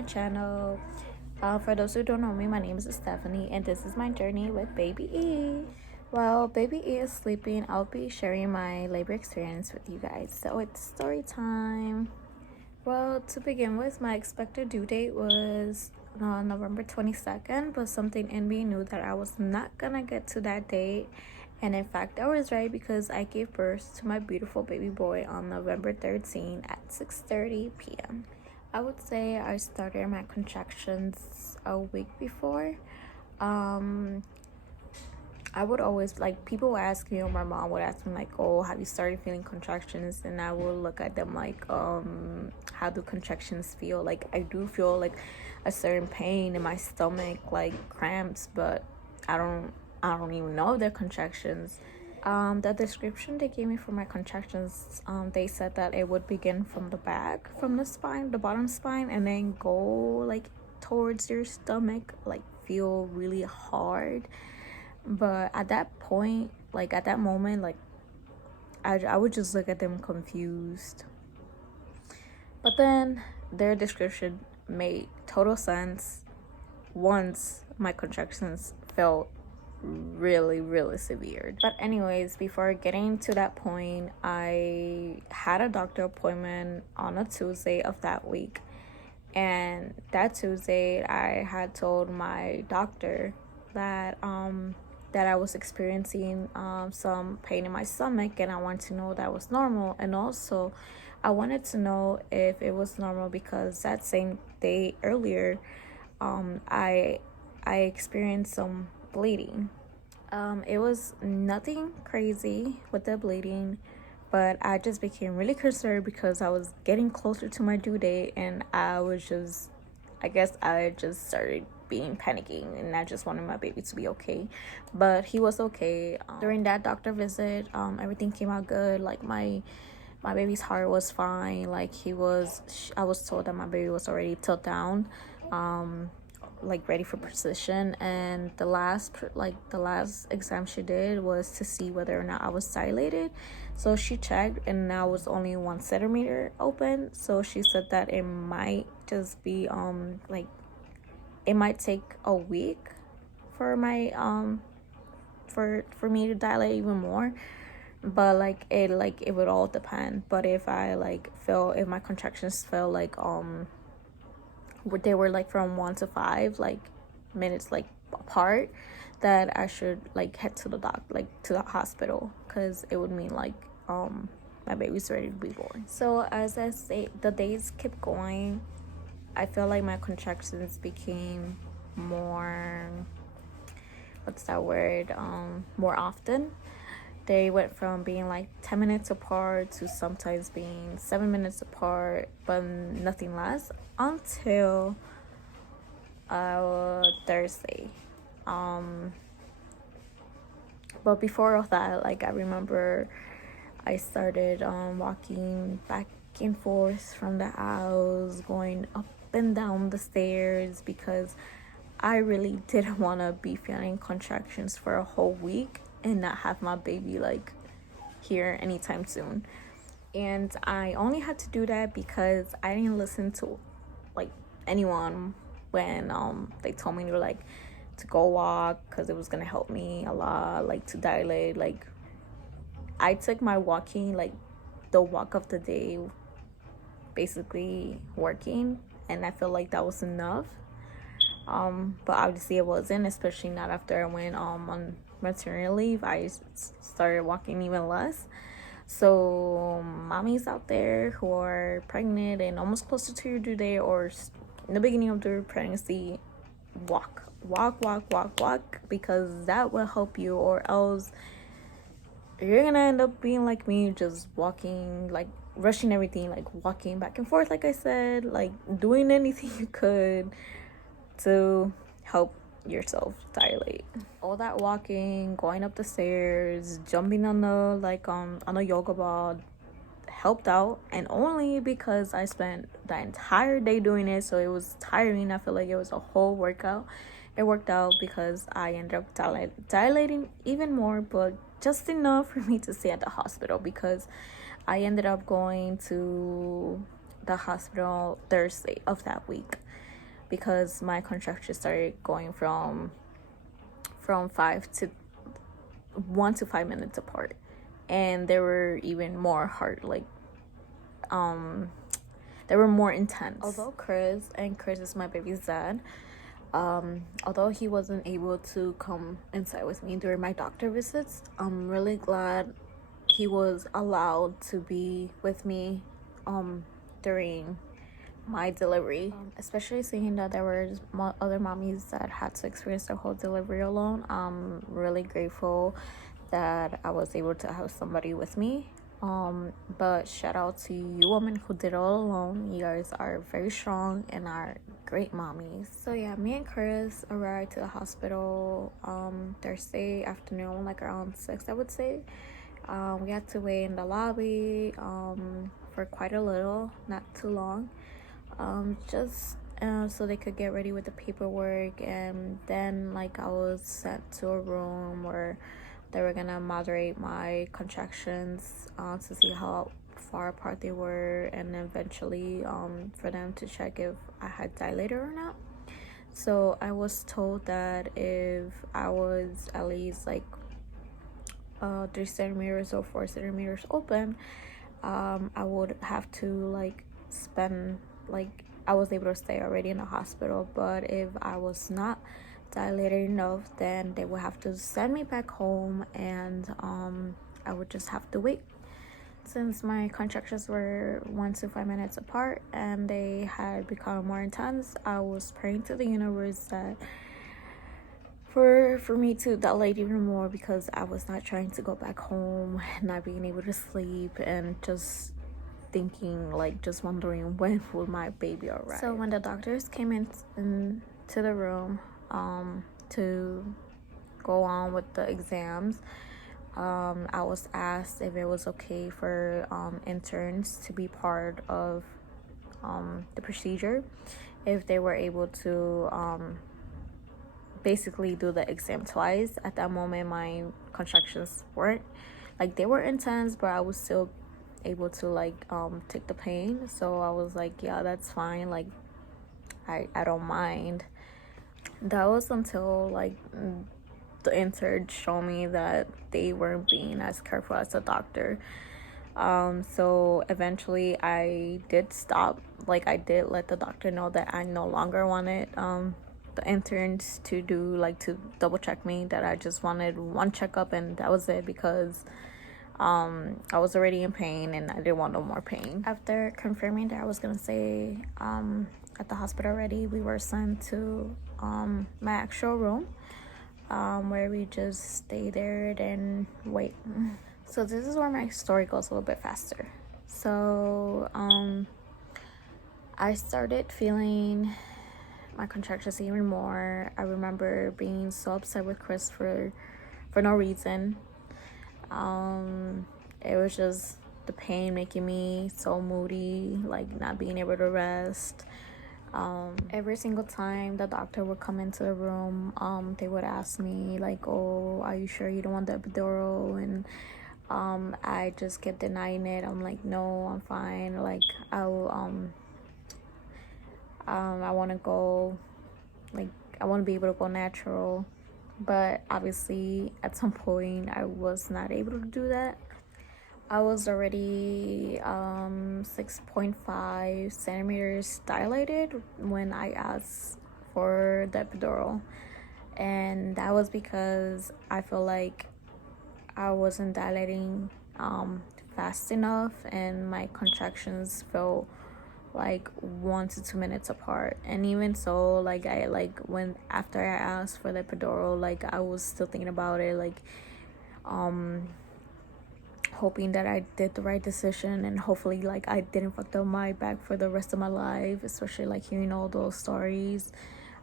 my channel. For those who don't know me, my name is Stephanie, and this is my journey with baby E. While baby E is sleeping, I'll be sharing my labor experience with you guys. So it's story time. Well, to begin with, my expected due date was November 22nd, but something in me knew that I was not gonna get to that date. And in fact, I was right because I gave birth to my beautiful baby boy on November 13th at 6:30 p.m. I would say I started my contractions a week before. I would always, like, people would ask me, or my mom would ask me, like, oh, have you started feeling contractions? And I would look at them like, how do contractions feel? Like, I do feel like a certain pain in my stomach, like cramps, but I don't even know they're contractions. The description they gave me for my contractions, they said that it would begin from the back, from the spine, the bottom spine, and then go like towards your stomach, like feel really hard. But at that point, like at that moment, like I would just look at them confused. But then their description made total sense once my contractions felt really severe. But anyways, before getting to that point, I had a doctor appointment on a Tuesday of that week. And that Tuesday, I had told my doctor that that I was experiencing some pain in my stomach, and I wanted to know that was normal. And also, I wanted to know if it was normal because that same day earlier, I experienced some bleeding. It was nothing crazy with the bleeding, but I just became really concerned because I was getting closer to my due date, and I guess I just started being panicking, and I just wanted my baby to be okay. But he was okay. During that doctor visit, everything came out good. Like my baby's heart was fine. Like I was told that my baby was already tilt down, like ready for precision. And the last exam she did was to see whether or not I was dilated. So she checked, and now was only 1 centimeter open. So she said that it might just be like it might take a week for my for me to dilate even more. But it would all depend. But if if my contractions felt like they were like from 1 to 5 like minutes like apart, that I should like head to the to the hospital, because it would mean like my baby's ready to be born. So as I say, the days kept going. I feel like my contractions became more, what's that word, more often. They went from being like 10 minutes apart to sometimes being 7 minutes apart, but nothing less, until Thursday. But before all that, like, I remember I started walking back and forth from the house, going up and down the stairs, because I really didn't want to be feeling contractions for a whole week and not have my baby like here anytime soon. And I only had to do that because I didn't listen to like anyone when they told me to go walk, because it was gonna help me a lot, like to dilate. Like, I took my walking, like the walk of the day, basically working, and I feel like that was enough. But obviously it wasn't, especially not after I went on maternity leave. I started walking even less. So mommies out there who are pregnant and almost closer to your due date, or in the beginning of their pregnancy, walk, because that will help you. Or else you're gonna end up being like me, just walking, like rushing everything, like walking back and forth, like I said, like doing anything you could to help yourself dilate. All that walking, going up the stairs, jumping on a yoga ball helped out, and only because I spent the entire day doing it, so it was tiring. I feel like it was a whole workout. It worked out because I ended up dilating even more, but just enough for me to stay at the hospital, because I ended up going to the hospital Thursday of that week. because my contractions started going from 1 to 5 minutes apart, and they were even more hard, like they were more intense. Although Chris is my baby's dad, although he wasn't able to come inside with me during my doctor visits, I'm really glad he was allowed to be with me during my delivery, especially seeing that there were other mommies that had to experience the whole delivery alone. I'm really grateful that I was able to have somebody with me. But shout out to you women who did it all alone. You guys are very strong and are great mommies. So yeah, me and Chris arrived to the hospital Thursday afternoon, like around 6, I would say. We had to wait in the lobby for quite a little, not too long, just so they could get ready with the paperwork. And then like I was sent to a room where they were gonna moderate my contractions to see how far apart they were, and eventually for them to check if I had dilated or not. So I was told that if I was at least like 3 centimeters or 4 centimeters open, I would have to like spend, like I was able to stay already in the hospital. But if I was not dilated enough, then they would have to send me back home, and I would just have to wait. Since my contractions were 1 to 5 minutes apart and they had become more intense, I was praying to the universe that for me to dilate even more, because I was not trying to go back home, not being able to sleep, and just thinking, like just wondering when would my baby arrive. So when the doctors came into the room to go on with the exams, I was asked if it was okay for interns to be part of the procedure, if they were able to basically do the exam twice. At that moment my contractions weren't, like they were intense, but I was still able to like take the pain. So I was like, yeah, that's fine, like I don't mind. That was until like the intern showed me that they weren't being as careful as the doctor. So eventually I did stop, like I did let the doctor know that I no longer wanted the interns to do, like to double check me, that I just wanted one checkup and that was it, because I was already in pain and I didn't want no more pain. After confirming that I was gonna stay at the hospital already, we were sent to my actual room, where we just stay there and wait. So this is where my story goes a little bit faster. So I started feeling my contractions even more. I remember being so upset with Chris for no reason. It was just the pain making me so moody, like not being able to rest. Every single time the doctor would come into the room, they would ask me like, oh, are you sure you don't want the epidural? And I just kept denying it. I'm like, no, I'm fine, like I want to go, like I want to be able to go natural. But obviously at some point I was not able to do that. I was already 6.5 centimeters dilated when I asked for the epidural, and that was because I feel like I wasn't dilating fast enough, and my contractions felt like 1 to 2 minutes apart. And even so, like I like when after I asked for the epidural, like I was still thinking about it, like hoping that I did the right decision, and hopefully like I didn't fuck up my back for the rest of my life, especially like hearing all those stories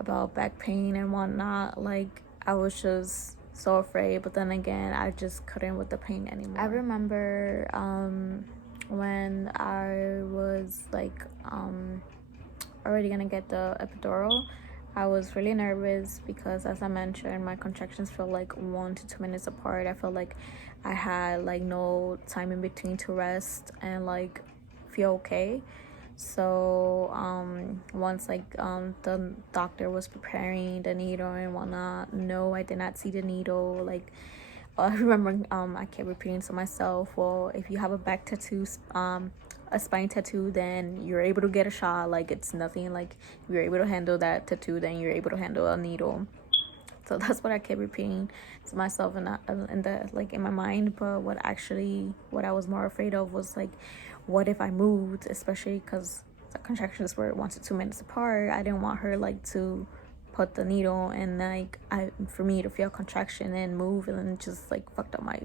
about back pain and whatnot. Like I was just so afraid, but then again I just couldn't with the pain anymore. I remember when I was like already gonna get the epidural, I was really nervous because, as I mentioned, my contractions felt like 1 to 2 minutes apart. I felt like I had like no time in between to rest and like feel okay. So once the doctor was preparing the needle and whatnot, no, I did not see the needle. Like I remember I kept repeating to myself, well, if you have a back tattoo, a spine tattoo, then you're able to get a shot. Like it's nothing. Like if you're able to handle that tattoo, then you're able to handle a needle. So that's what I kept repeating to myself in my mind. But what I was more afraid of was like, what if I moved, especially because the contractions were 1 to 2 minutes apart. I didn't want her like to put the needle and like for me to feel contraction and move and then just like fucked up my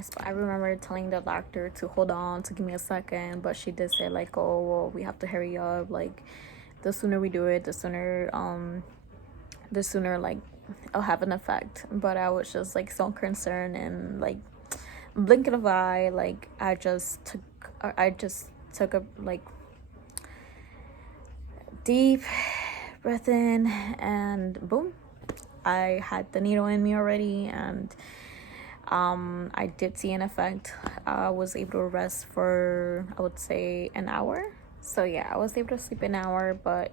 spine. I remember telling the doctor to hold on, to give me a second, but she did say like, oh well, we have to hurry up. Like the sooner we do it, the sooner like it'll have an effect. But I was just like so concerned, and like blinking of an eye, like I just took a like deep breath in, and boom, I had the needle in me already. And I did see an effect. I was able to rest for, I would say, an hour. So yeah, I was able to sleep an hour, but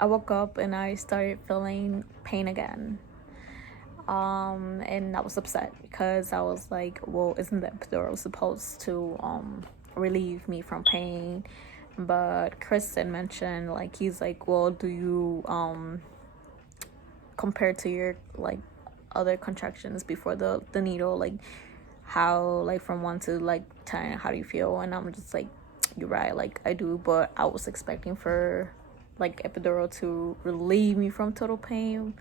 I woke up and I started feeling pain again. And I was upset because I was like, well, isn't the epidural supposed to relieve me from pain? But Kristen mentioned, like, he's like, well, do you compared to your like other contractions before the needle, like how, like from 1 to like 10, how do you feel? And I'm just like, you're right, like I do, but I was expecting for like epidural to relieve me from total pain,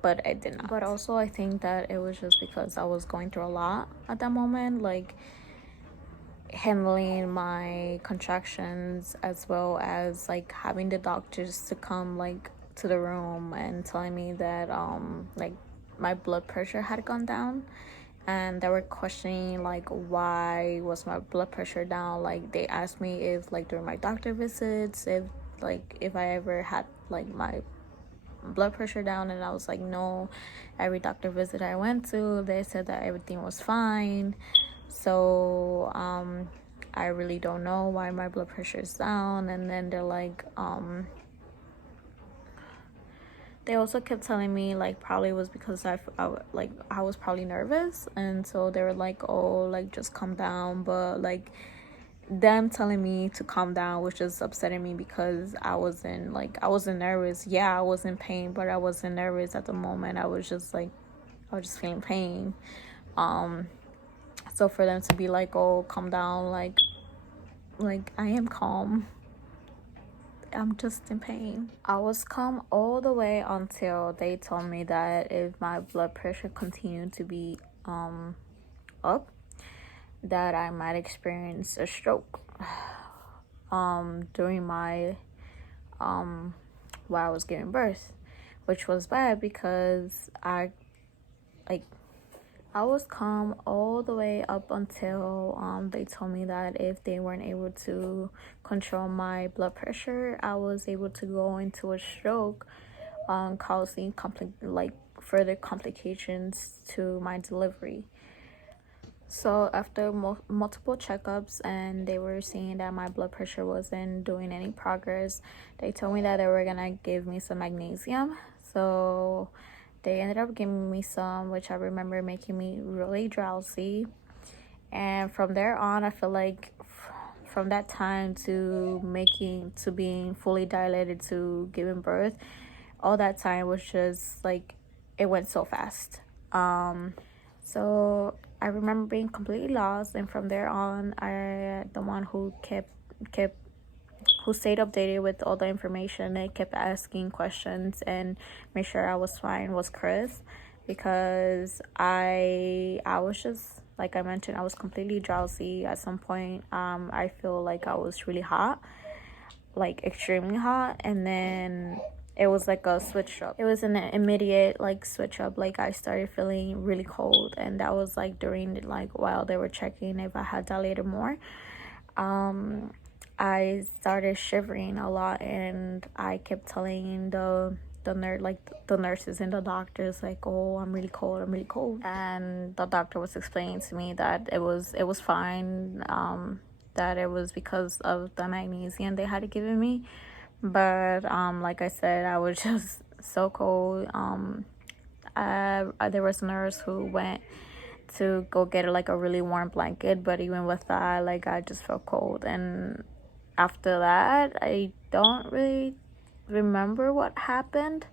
but it did not. But also I think that it was just because I was going through a lot at that moment, like handling my contractions, as well as like having the doctors to come like to the room and telling me that like my blood pressure had gone down, and they were questioning like why was my blood pressure down. Like they asked me if like during my doctor visits, if I ever had like my blood pressure down, and I was like, no. Every doctor visit I went to, they said that everything was fine. So I really don't know why my blood pressure is down. And then they're like, they also kept telling me like probably it was because I was probably nervous, and so they were like, oh, like just calm down. But like them telling me to calm down was just upsetting me because I wasn't nervous. Yeah, I was in pain, but I wasn't nervous at the moment. I was just feeling pain. So for them to be like, oh, calm down, like I am calm, I'm just in pain. I was calm all the way until they told me that if my blood pressure continued to be up, that I might experience a stroke during my while I was giving birth, which was bad because I was calm all the way up until they told me that if they weren't able to control my blood pressure, I was able to go into a stroke, causing further complications to my delivery. So after multiple checkups, and they were seeing that my blood pressure wasn't doing any progress, they told me that they were gonna give me some magnesium. So they ended up giving me some, which I remember making me really drowsy. And from there on, I feel like from that time to being fully dilated to giving birth, all that time was just like, it went so fast. So I remember being completely lost, and from there on, the one who who stayed updated with all the information and kept asking questions and made sure I was fine was Chris, because I was just, like I mentioned, I was completely drowsy at some point. I feel like I was really hot, like extremely hot, and then it was like a switch up. It was an immediate like switch up. Like I started feeling really cold, and that was like during like while they were checking if I had dilated more. I started shivering a lot, and I kept telling the nurses and the doctors like, oh, I'm really cold. And the doctor was explaining to me that it was fine. that it was because of the magnesium they had given me. But like I said, I was just so cold. There was a nurse who went to go get like a really warm blanket, but even with that, like I just felt cold. And after that, I don't really remember what happened,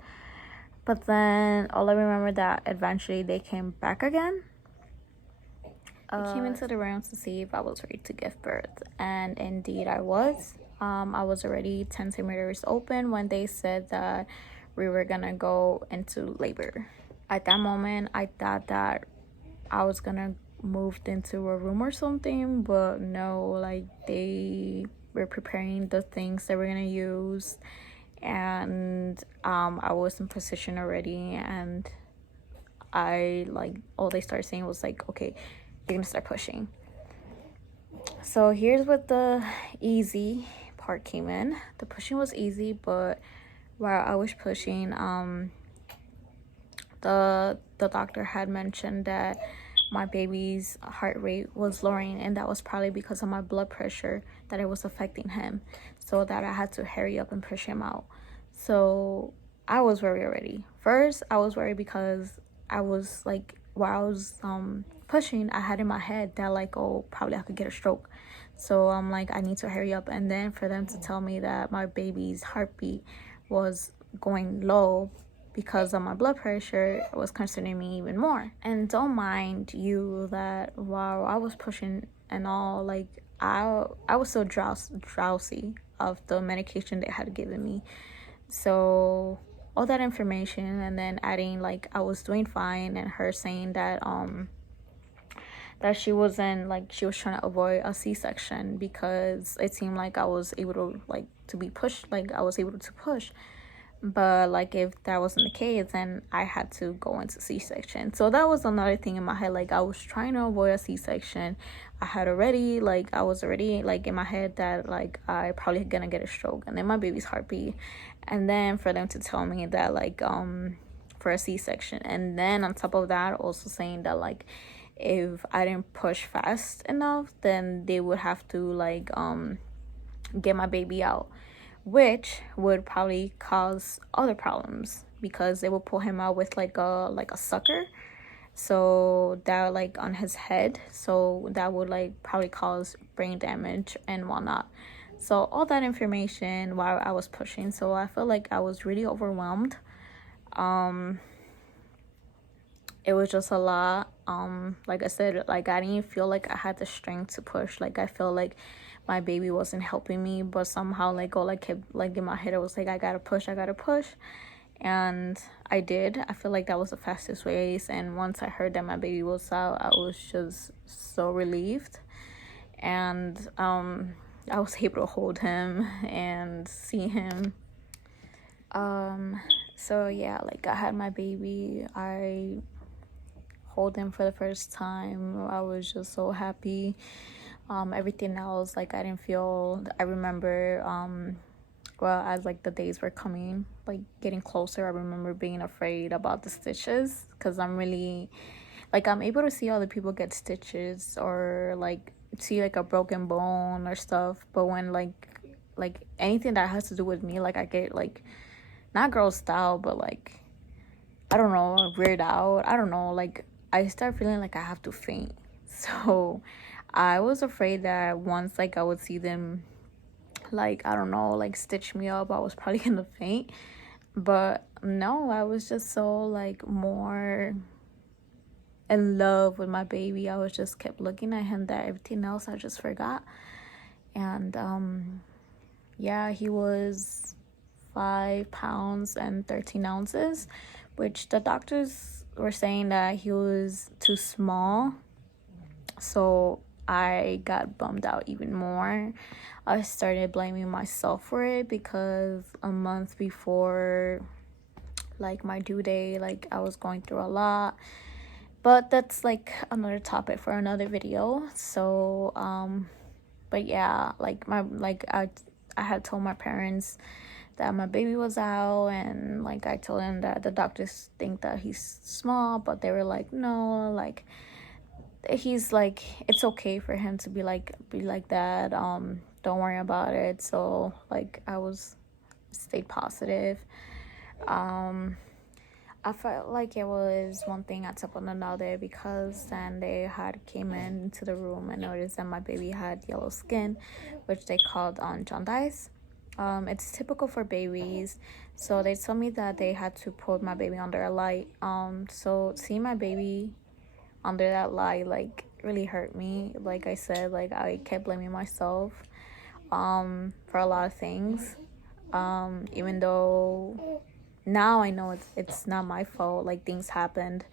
but then all I remember that eventually they came back again. They came into the room to see if I was ready to give birth, and indeed I was. I was already 10 centimeters open when they said that we were gonna go into labor. At that moment, I thought that I was gonna moved into a room or something, but no, like they were preparing the things that we're gonna use, and I was in position already, and I like all they started saying was like, okay, you're gonna start pushing. So here's what the easy part came in. The pushing was easy, but while I was pushing, the doctor had mentioned that my baby's heart rate was lowering, and that was probably because of my blood pressure, that it was affecting him, so that I had to hurry up and push him out. So I was worried already. First, I was worried because I was like, while I was pushing, I had in my head that like, oh, probably I could get a stroke. So I'm like, I need to hurry up. And then for them to tell me that my baby's heartbeat was going low because of my blood pressure, was concerning me even more. And don't mind you that while I was pushing and all, like I was so drowsy of the medication they had given me. So all that information, and then adding like I was doing fine, and her saying that that she wasn't, like she was trying to avoid a C-section because it seemed like I was able to like to be pushed, like I was able to push. But like if that wasn't the case, then I had to go into C-section. So that was another thing in my head. Like I was trying to avoid a C-section. I was already like in my head that like I probably gonna get a stroke, and then my baby's heartbeat, and then for them to tell me that like for a C-section, and then on top of that also saying that like if I didn't push fast enough, then they would have to like get my baby out, which would probably cause other problems because they would pull him out with like a sucker, so that like on his head, so that would like probably cause brain damage and whatnot. So all that information while I was pushing, so I feel like I was really overwhelmed. It was just a lot. Like I said, like I didn't feel like I had the strength to push. Like I feel like my baby wasn't helping me, but somehow like all I kept like in my head, it was like I gotta push, and I did. I feel like that was the fastest ways, and once I heard that my baby was out, I was just so relieved. And I was able to hold him and see him. So yeah, like I had my baby, I hold him for the first time. I was just so happy. Everything else, like I didn't feel. I remember, well, as like the days were coming, like getting closer, I remember being afraid about the stitches because I'm really, like I'm able to see other people get stitches or like see like a broken bone or stuff, but when like anything that has to do with me, like I get like not grossed out, but like I don't know, weird out. I don't know, like I start feeling like I have to faint. So I was afraid that once like I would see them like I don't know, like stitch me up, I was probably gonna faint. But no, I was just so like more in love with my baby. I was just kept looking at him that everything else I just forgot. And yeah, he was 5 pounds and 13 ounces, which the doctors were saying that he was too small. So I got bummed out even more. I started blaming myself for it because a month before like my due date, like I was going through a lot. But that's like another topic for another video. So but yeah, like I had told my parents that my baby was out, and like I told them that the doctors think that he's small, but they were like, no, like he's like, it's okay for him to be like that. Don't worry about it. So like I was stayed positive. um I felt like it was one thing on top of another, because then they had came into the room and noticed that my baby had yellow skin, which they called jaundice. It's typical for babies, so they told me that they had to put my baby under a light. So seeing my baby under that light like really hurt me. Like I said, like I kept blaming myself for a lot of things. Even though now I know it's not my fault, like things happened.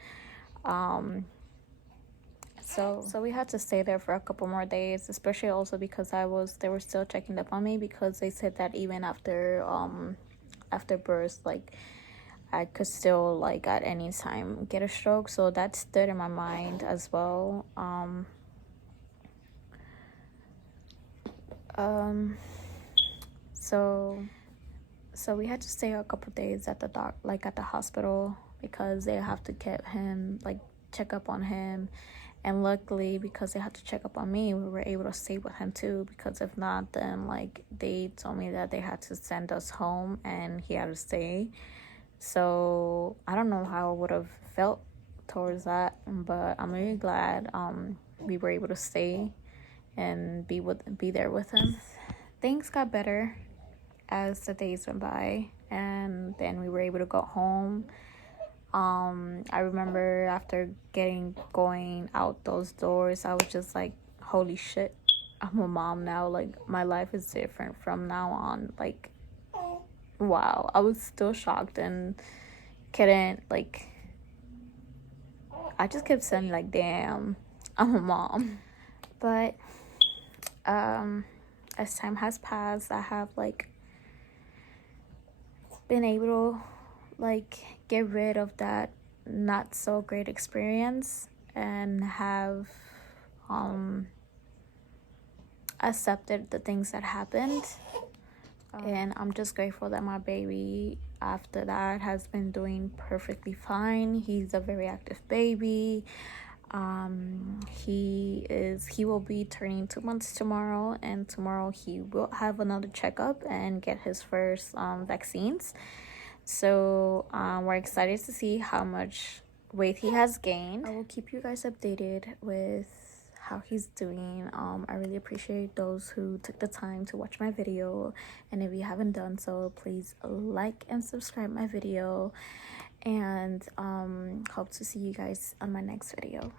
So we had to stay there for a couple more days, especially also because they were still checking up on me, because they said that even after birth, like I could still like at any time get a stroke. So that stood in my mind as well. So we had to stay a couple days at at the hospital, because they have to get him, like check up on him. And luckily, because they had to check up on me, we were able to stay with him too, because if not, then like they told me that they had to send us home and he had to stay. So I don't know how I would have felt towards that, but I'm really glad we were able to stay and be there with him. Things got better as the days went by, and then we were able to go home. I remember after going out those doors, I was just like, holy shit, I'm a mom now. Like my life is different from now on. Like, wow. I was still shocked and couldn't like, I just kept saying like, damn, I'm a mom. But as time has passed, I have like been able to like get rid of that not so great experience, and have accepted the things that happened. And I'm just grateful that my baby after that has been doing perfectly fine. He's a very active baby. He will be turning 2 months tomorrow, and tomorrow he will have another checkup and get his first vaccines. So we're excited to see how much weight he has gained. I will keep you guys updated with how he's doing. I really appreciate those who took the time to watch my video, and if you haven't done so, please like and subscribe my video, and hope to see you guys on my next video.